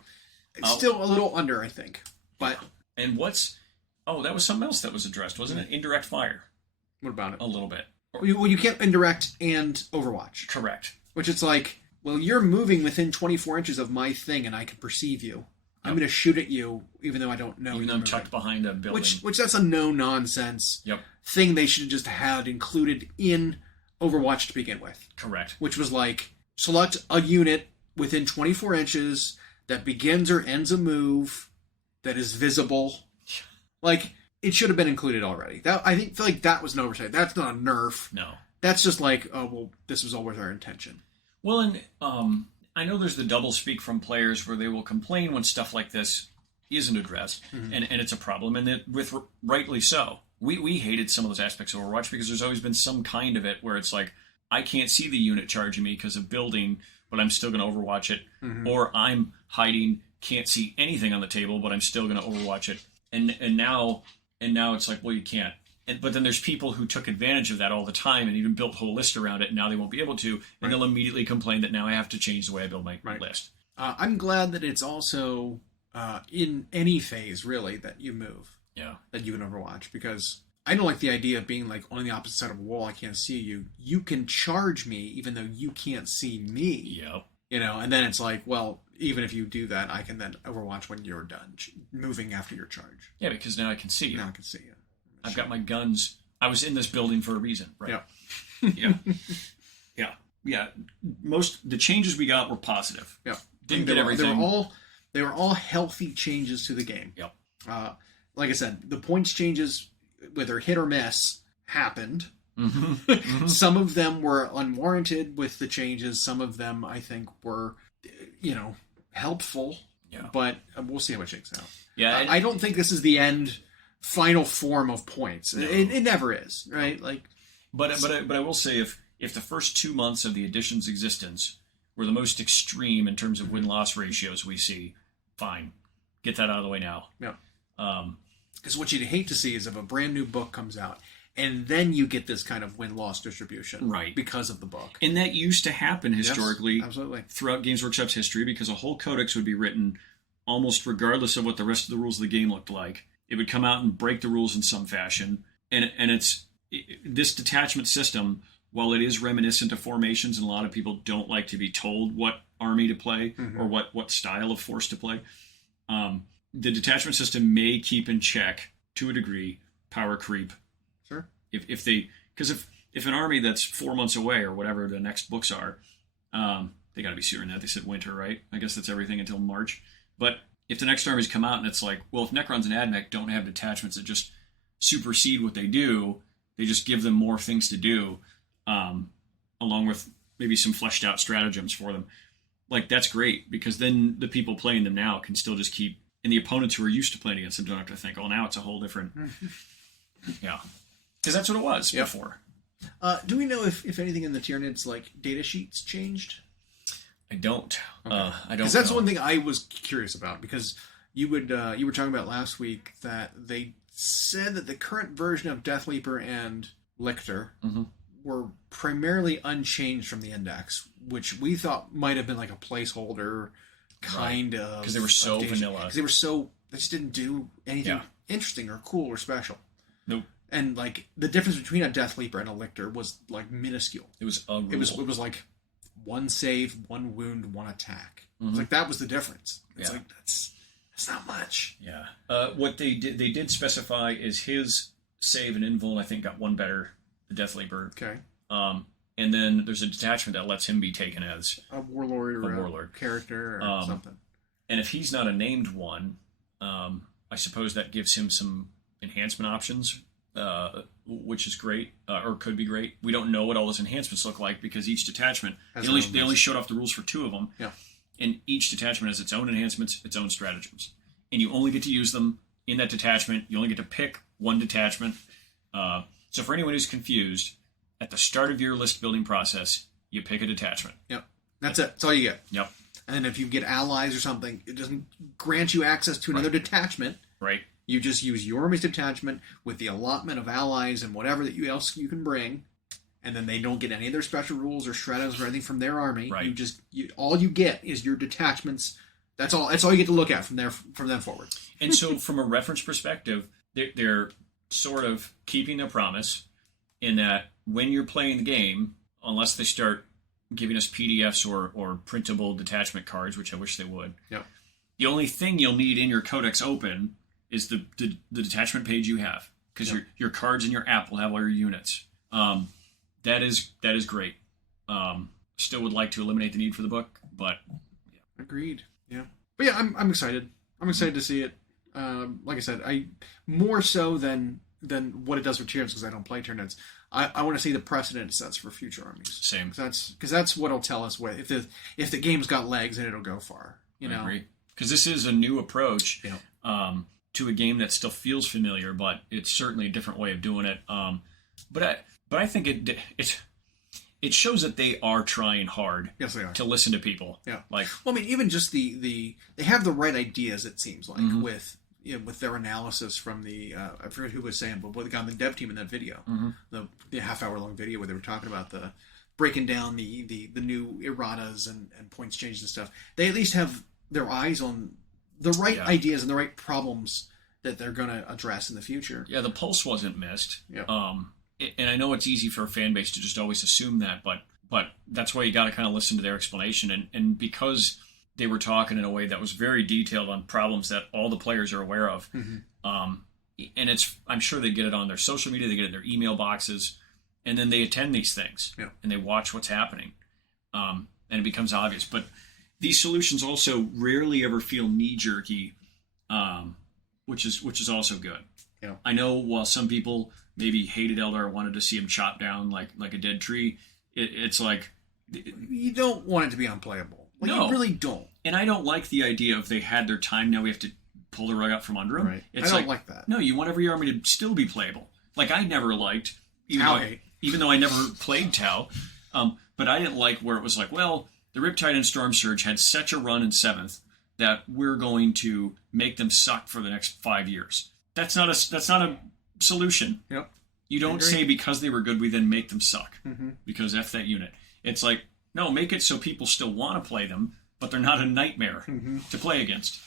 It's still a little under, I think. But and that was something else that was addressed, wasn't it? Indirect fire. What about it? A little bit. Well, you can't indirect and Overwatch. Correct. Which it's like, well, you're moving within 24 inches of my thing, and I can perceive you. I'm going to shoot at you, even though I don't know. Even though I'm tucked behind a building. Which that's a no-nonsense thing they should have just had included in Overwatch to begin with. Correct. Which was like, select a unit within 24 inches that begins or ends a move that is visible. Like, it should have been included already. I feel like that was an oversight. That's not a nerf. No. That's just like, oh, well, this was always our intention. Well, and I know there's the double speak from players where they will complain when stuff like this isn't addressed, and it's a problem, and rightly so. We hated some of those aspects of Overwatch because there's always been some kind of it where it's like, I can't see the unit charging me because of building, but I'm still going to Overwatch it, or I'm hiding, can't see anything on the table, but I'm still going to Overwatch it, and now it's like, well, you can't. But then there's people who took advantage of that all the time and even built whole lists around it, and now they won't be able to, and they'll immediately complain that now I have to change the way I build my list. I'm glad that it's also in any phase, really, that you move. Yeah. That you can Overwatch, because I don't like the idea of being like on the opposite side of a wall. I can't see you. You can charge me even though you can't see me. Yep. You know, and then it's like, well, even if you do that, I can then Overwatch when you're done moving after your charge. Yeah, because now I can see you. Now I can see you. I've got my guns. I was in this building for a reason, right? Yeah. Yeah. The changes we got were positive. Yeah. Didn't get everything. They were all healthy changes to the game. Yep. Like I said, the points changes, whether hit or miss, happened. Mm-hmm. Mm-hmm. Some of them were unwarranted with the changes. Some of them, I think, were, helpful. Yeah. But we'll see how it shakes out. Yeah. I don't think this is the final form of points. No. It never is, right? But I will say, if the first 2 months of the edition's existence were the most extreme in terms of win-loss ratios we see, fine. Get that out of the way now. Yeah. Because what you'd hate to see is if a brand new book comes out, and then you get this kind of win-loss distribution, right? Because of the book. And that used to happen historically, yes, absolutely, throughout Games Workshop's history, because a whole codex would be written almost regardless of what the rest of the rules of the game looked like. It would come out and break the rules in some fashion. And this detachment system, while it is reminiscent of formations, and a lot of people don't like to be told what army to play, mm-hmm. or what style of force to play, the detachment system may keep in check, to a degree, power creep. Sure. If an army that's 4 months away, or whatever the next books are, they got to be sooner than that. They said winter, right? I guess that's everything until March. But if the next armies come out and it's like, well, if Necrons and Admech don't have detachments that just supersede what they do, they just give them more things to do, along with maybe some fleshed out stratagems for them. Like, that's great, because then the people playing them now can still just keep, and the opponents who are used to playing against them don't have to think, oh, now it's a whole different... Yeah. Because that's what it was before. Do we know if anything in the Tyranids, like, data sheets changed? I don't. Okay. I don't. Because that's one thing I was curious about. Because you were talking about last week that they said that the current version of Deathleaper and Lictor mm-hmm. were primarily unchanged from the index, which we thought might have been like a placeholder kind of. Because they were so vanilla. Because they just didn't do anything interesting or cool or special. Nope. And like the difference between a Deathleaper and a Lictor was like minuscule. It was ugly. It was like 1 save, 1 wound, 1 attack. Mm-hmm. It's like that was the difference. It's like that's not much. Yeah. What they did specify is his save and invuln, I think, got 1 better. The Deathleaper. Okay. And then there's a detachment that lets him be taken as a warlord or a character or something. And if he's not a named one, I suppose that gives him some enhancement options, which is great, or could be great. We don't know what all those enhancements look like, because each detachment, they only showed off the rules for 2 of them. Yeah. And each detachment has its own enhancements, its own stratagems. And you only get to use them in that detachment. You only get to pick 1 detachment. So for anyone who's confused, at the start of your list building process, you pick a detachment. Yep. That's it. That's all you get. Yep. And then if you get allies or something, it doesn't grant you access to another detachment. Right. You just use your army's detachment with the allotment of allies and whatever else you can bring, and then they don't get any of their special rules or shredders or anything from their army. Right. All you get is your detachments. That's all you get to look at from then forward. And so, from a reference perspective, they're sort of keeping their promise in that when you're playing the game, unless they start giving us PDFs or printable detachment cards, which I wish they would. Yeah. The only thing you'll need in your codex open is the detachment page you have, because your cards in your app will have all your units. That is great. Still would like to eliminate the need for the book, but yeah. Agreed. Yeah, but yeah, I'm excited. I'm excited to see it. Like I said, I more so than what it does for Tyranids, because I don't play Tyranids. I want to see the precedent it sets for future armies. Same. Because that's what'll tell us if the game's got legs and it'll go far. I agree. Because this is a new approach. Yeah. To a game that still feels familiar, but it's certainly a different way of doing it. But I think it shows that they are trying hard. Yes, they are. To listen to people. Yeah. Like, well, I mean, even just they have the right ideas. It seems like mm-hmm. with their analysis from the I forget who was saying, but the guy on the dev team in that video, mm-hmm. the half-hour long video where they were talking about breaking down the new erratas and points changes and stuff, they at least have their eyes on the right ideas and the right problems that they're going to address in the future. Yeah, the pulse wasn't missed. Yeah. And I know it's easy for a fan base to just always assume that, but that's why you got to kind of listen to their explanation. And because they were talking in a way that was very detailed on problems that all the players are aware of, and I'm sure they get it on their social media, they get it in their email boxes, and then they attend these things and they watch what's happening, and it becomes obvious. But these solutions also rarely ever feel knee-jerky, which is also good. Yeah. I know while some people maybe hated Eldar, wanted to see him chopped down like a dead tree, it's like... You don't want it to be unplayable. Like, no. You really don't. And I don't like the idea of they had their time, now we have to pull the rug out from under them. Right. I don't like that. No, you want every army to still be playable. Like, I never liked... Even though I never played Tau, but I didn't like where it was like, well, the Riptide and Storm Surge had such a run in 7th that we're going to make them suck for the next 5 years. That's not a solution. Yep. You don't say because they were good, we then make them suck. Because F that unit. It's like, no, make it so people still want to play them, but they're not a nightmare to play against.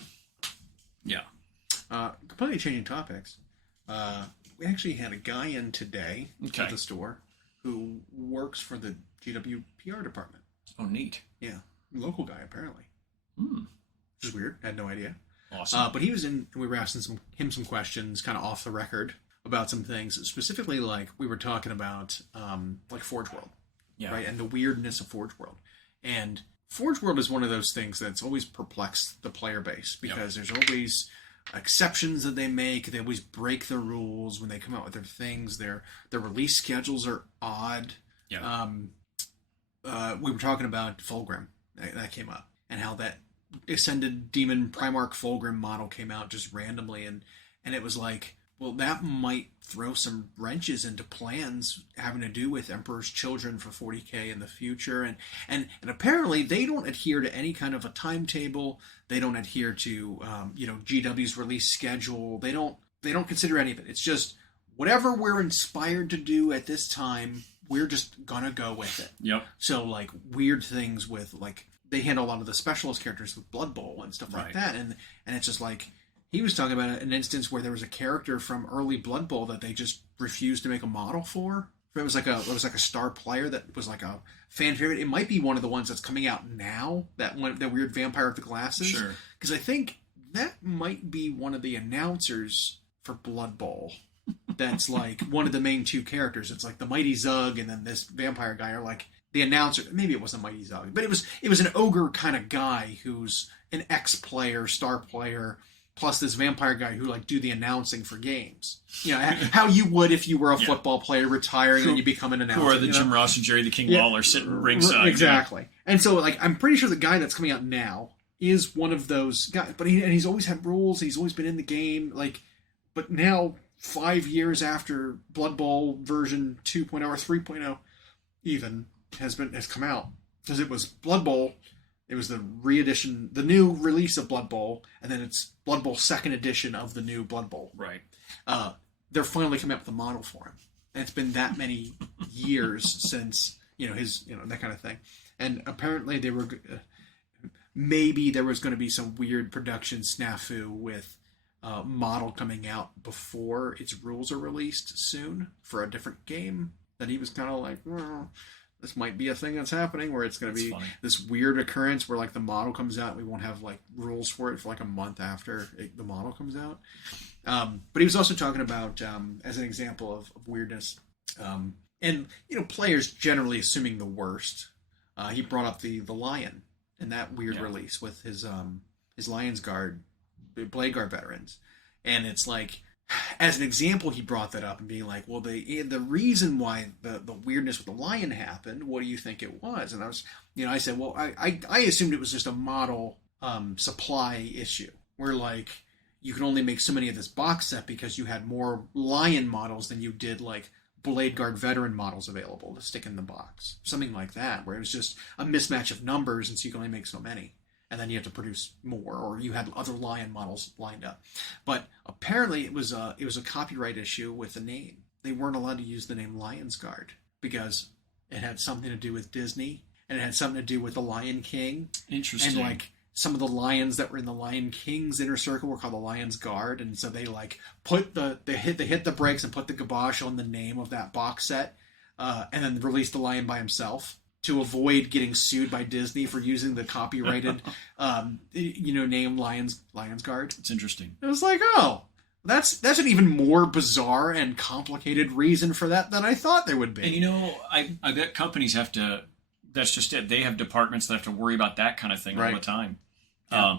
Yeah. Completely changing topics. We actually had a guy in today at the store who works for the GW PR department. Oh, neat. Yeah. Local guy, apparently. Which is weird. Had no idea. Awesome. But he was in, and we were asking him some questions kind of off the record about some things. Specifically, like, we were talking about, like, Forge World. Yeah. Right? And the weirdness of Forge World. And Forge World is one of those things that's always perplexed the player base because there's always exceptions that they make. They always break the rules when they come out with their things. Their release schedules are odd. Yeah. We were talking about Fulgrim. That came up. And how that Ascended Demon Primarch Fulgrim model came out just randomly. And it was like, well, that might throw some wrenches into plans having to do with Emperor's Children for 40k in the future. And apparently they don't adhere to any kind of a timetable. They don't adhere to, GW's release schedule. They don't consider any of it. It's just whatever we're inspired to do at this time, we're just gonna go with it. Yep. So, like, weird things with, like, they handle a lot of the specialist characters with Blood Bowl and stuff like that. And it's just like, he was talking about an instance where there was a character from early Blood Bowl that they just refused to make a model for. It was like a star player that was like a fan favorite. It might be one of the ones that's coming out now, that weird vampire with the glasses. Sure. Because I think that might be one of the announcers for Blood Bowl. That's like one of the main two characters. It's like the Mighty Zug and then this vampire guy are like the announcer. Maybe it wasn't Mighty Zug, but it was an ogre kind of guy who's an ex-player, star player, plus this vampire guy who like do the announcing for games. You know, how you would if you were a football player retiring and you become an announcer. Who are the Jim Ross and Jerry the King Lawler sitting ringside. Exactly. And so, like, I'm pretty sure the guy that's coming out now is one of those guys. But he's always had rules. He's always been in the game. Like, but now, 5 years after Blood Bowl version 2.0 or 3.0 even has come out. Because it was Blood Bowl. It was the re-edition, the new release of Blood Bowl, and then it's Blood Bowl 2nd edition of the new Blood Bowl. Right. They're finally coming up with a model for him. And it's been that many years since, his, that kind of thing. And apparently they were, maybe there was going to be some weird production snafu with model coming out before its rules are released soon for a different game. That he was kind of like, well, this might be a thing that's happening where it's going to be this weird occurrence where like the model comes out and we won't have like rules for it for like a month after the model comes out. But he was also talking about, as an example of weirdness, and players generally assuming the worst. He brought up the Lion and that weird release with his Lion's Guard, Blade Guard veterans. And it's like, as an example, he brought that up and being like, well, the reason why the weirdness with the Lion happened, what do you think it was? And I said, well, I assumed it was just a model supply issue where like you can only make so many of this box set because you had more Lion models than you did like Blade Guard veteran models available to stick in the box. Something like that, where it was just a mismatch of numbers and so you can only make so many. And then you have to produce more, or you had other Lion models lined up. But apparently it was a copyright issue with the name. They weren't allowed to use the name Lion's Guard because it had something to do with Disney, and it had something to do with the Lion King. Interesting. And like some of the lions that were in the Lion King's inner circle were called the Lion's Guard, and so they like they hit the brakes and put the kibosh on the name of that box set, and then released the lion by himself to avoid getting sued by Disney for using the copyrighted name Lion's Guard. It's interesting. It was like, oh, that's an even more bizarre and complicated reason for that than I thought there would be. And I bet companies have to. That's just it. They have departments that have to worry about that kind of thing all the time. Yeah.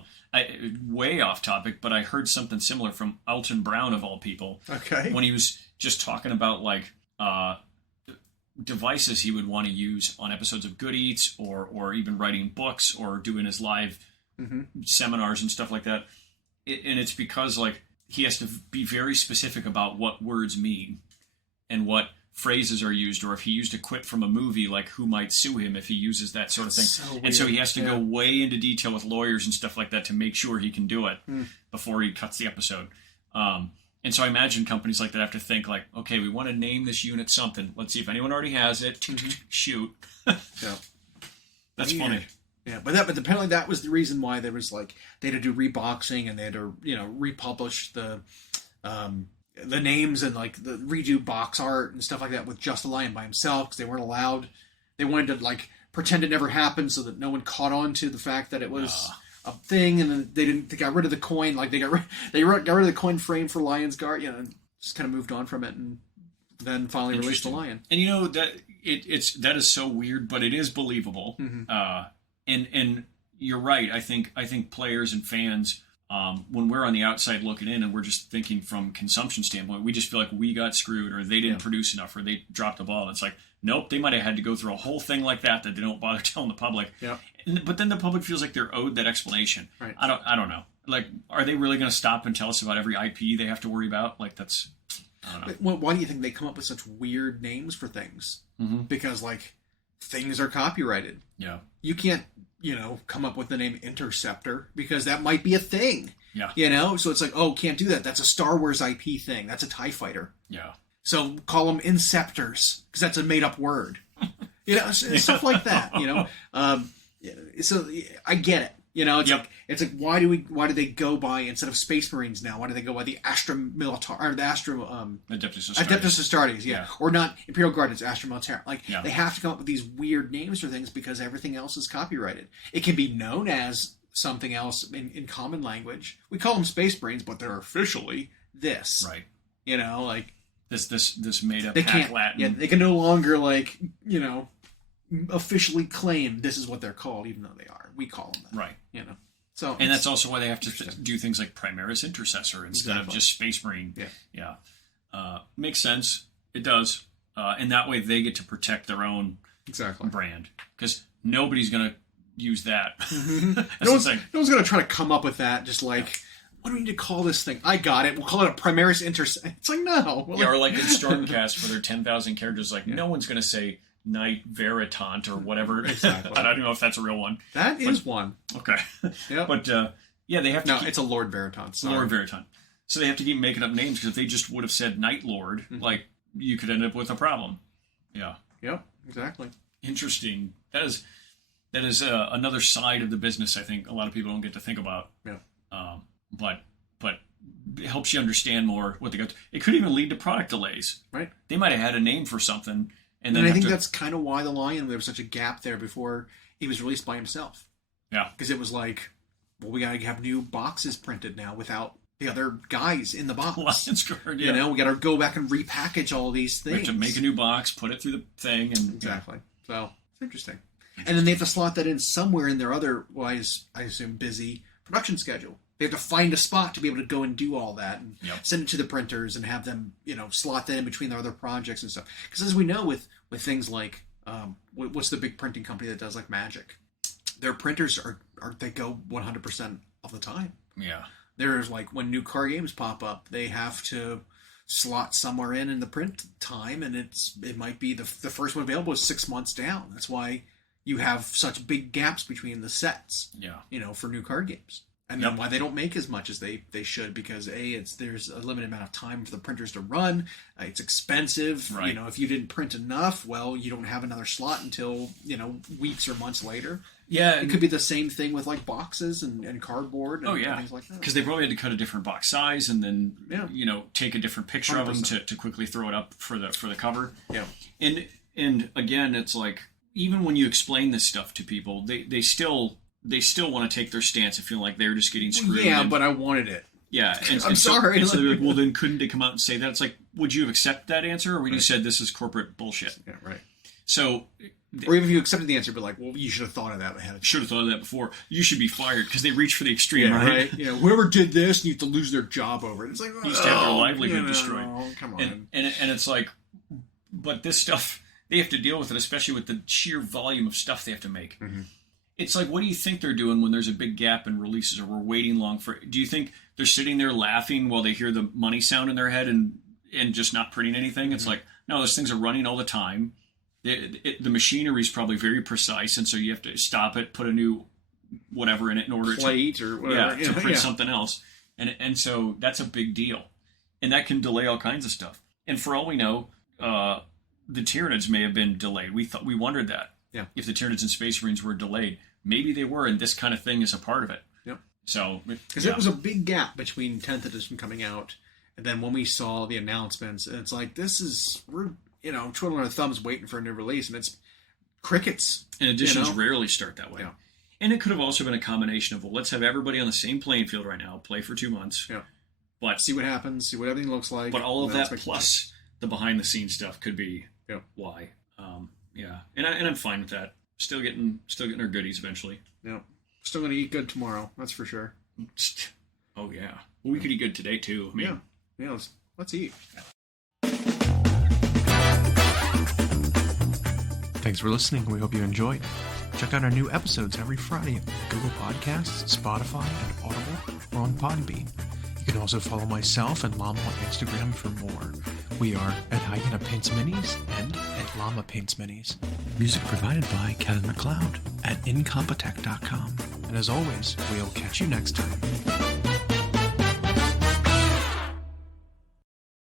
Way off topic, but I heard something similar from Alton Brown of all people. Okay. When he was just talking about like devices he would want to use on episodes of Good Eats, or even writing books or doing his live seminars and stuff like that. And it's because like he has to be very specific about what words mean and what phrases are used, or if he used a quip from a movie, like who might sue him if he uses that sort of thing. So he has to go way into detail with lawyers and stuff like that to make sure he can do it before he cuts the episode. And so I imagine companies like that have to think like, okay, we want to name this unit something. Let's see if anyone already has it. Shoot. Yeah. That's funny. Yeah, but apparently that was the reason why there was like they had to do reboxing, and they had to republish the names and like the redo box art and stuff like that with just the lion by himself, because they weren't allowed. They wanted to like pretend it never happened so that no one caught on to the fact that it was a thing, and then they got rid of the coin. Like they got rid of the coin frame for Lion's Guard, and just kind of moved on from it, and then finally released the lion. And that is so weird, but it is believable. And you're right. I think players and fans, when we're on the outside looking in and we're just thinking from consumption standpoint, we just feel like we got screwed, or they didn't produce enough, or they dropped the ball. It's like, nope, they might have had to go through a whole thing like that they don't bother telling the public. Yeah. But then the public feels like they're owed that explanation. Right. I don't know. Like, are they really going to stop and tell us about every IP they have to worry about? Like, that's, I don't know. Well, why do you think they come up with such weird names for things? Because like things are copyrighted. Yeah. You can't, come up with the name Interceptor because that might be a thing. Yeah. So it's like, oh, can't do that. That's a Star Wars IP thing. That's a TIE fighter. Yeah. So call them Inceptors because that's a made up word. Stuff like that. So I get it. It's like why do they go by, instead of Space Marines now? Why do they go by the Astra Militar or the Adeptus Custodes? Yeah. Or not Imperial Guard? It's Astra Militar. They have to come up with these weird names for things because everything else is copyrighted. It can be known as something else in common language. We call them Space Marines, but they're officially this. Right. Like this made up hack Latin. Yeah, they can no longer officially claim this is what they're called, even though they are. We call them that. Right. So, and that's also why they have to do things like Primaris Intercessor instead of just Space Marine. Yeah. Makes sense. It does. And that way they get to protect their own brand, because nobody's going to use that. No one's going to try to come up with that. Just like, what do we need to call this thing? I got it. We'll call it a Primaris Intercessor. It's like, no. Or like in Stormcast for their 10,000 characters, like no one's going to say Knight Veritant or whatever. Exactly. I don't know if that's a real one. That is one. Okay. Yeah. But they have to. No, it's a Lord Veritant. Sorry. Lord Veritant. So they have to keep making up names, because if they just would have said Night Lord, like you could end up with a problem. Yeah. Yep. Exactly. Interesting. That is another side of the business I think a lot of people don't get to think about. Yeah. But it helps you understand more what they got. It could even lead to product delays. Right. They might have had a name for something. And I think that's kind of why the Lion, there was such a gap there before he was released by himself. Yeah. Because it was like, well, we got to have new boxes printed now without the other guys in the box. Lion's Guard, yeah. We got to go back and repackage all these things. We have to make a new box, put it through the thing. Exactly. So, it's interesting. And then they have to slot that in somewhere in their otherwise, I assume, busy production schedule. They have to find a spot to be able to go and do all that and send it to the printers and have them, slot that in between their other projects and stuff. Because as we know with things like, what's the big printing company that does like Magic? Their printers they go 100% of the time. Yeah. There's like when new car games pop up, they have to slot somewhere in the print time, and it might be the first one available is 6 months down. That's why you have such big gaps between the sets. Yeah. For new card games. And then why they don't make as much as they should, because there's a limited amount of time for the printers to run. It's expensive. Right. You know, if you didn't print enough, well, you don't have another slot until, you know, weeks or months later. Yeah. It could be the same thing with like boxes and cardboard and things like that. Because they probably had to cut a different box size and then, you know, take a different picture 100%. Of them to quickly throw it up for the cover. Yeah. And again, it's like, even when you explain this stuff to people, they still want to take their stance and feel like they're just getting screwed. Yeah, but I wanted it. Yeah. I'm sorry. And so they're like, well, then couldn't they come out and say that? It's like, would you have accepted that answer, or would you said this is corporate bullshit? Yeah, right. So... Or even if you accepted the answer, but like, well, you should have thought of that ahead of time. Should have thought of that before. You should be fired, because they reach for the extreme, right? You know, whoever did this needs to lose their job over it. It's like, needs to have their livelihood destroyed. Come on. And it's like, but this stuff, they have to deal with it, especially with the sheer volume of stuff they have to make. Mm-hmm. It's like, what do you think they're doing when there's a big gap in releases, or we're waiting long for? Do you think they're sitting there laughing while they hear the money sound in their head and just not printing anything? Mm-hmm. It's like, no, those things are running all the time. The machinery is probably very precise, and so you have to stop it, put a new whatever in it in order to print something else, and so that's a big deal, and that can delay all kinds of stuff. And for all we know, the Tyranids may have been delayed. We wondered that if the Tyranids and Space Marines were delayed, maybe they were, and this kind of thing is a part of it. Yep. So because it was a big gap between 10th edition coming out, and then when we saw the announcements, and it's like we're twiddling our thumbs waiting for a new release, and it's crickets. And editions rarely start that way. Yeah. And it could have also been a combination of, well, let's have everybody on the same playing field right now, play for 2 months. Yeah. But see what happens, see what everything looks like. But all of that plus the behind-the-scenes stuff could be why. And I'm fine with that. Still getting our goodies eventually. Yeah. Still going to eat good tomorrow, that's for sure. Oh, yeah. Well, we could eat good today, too. I mean, yeah, let's eat. Thanks for listening. We hope you enjoyed. Check out our new episodes every Friday on Google Podcasts, Spotify, and Audible, or on Podbean. You can also follow myself and Llama on Instagram for more. We are at Hyena Paints Minis and at Llama Paints Minis. Music provided by Kevin MacLeod at incompetech.com. And as always, we'll catch you next time.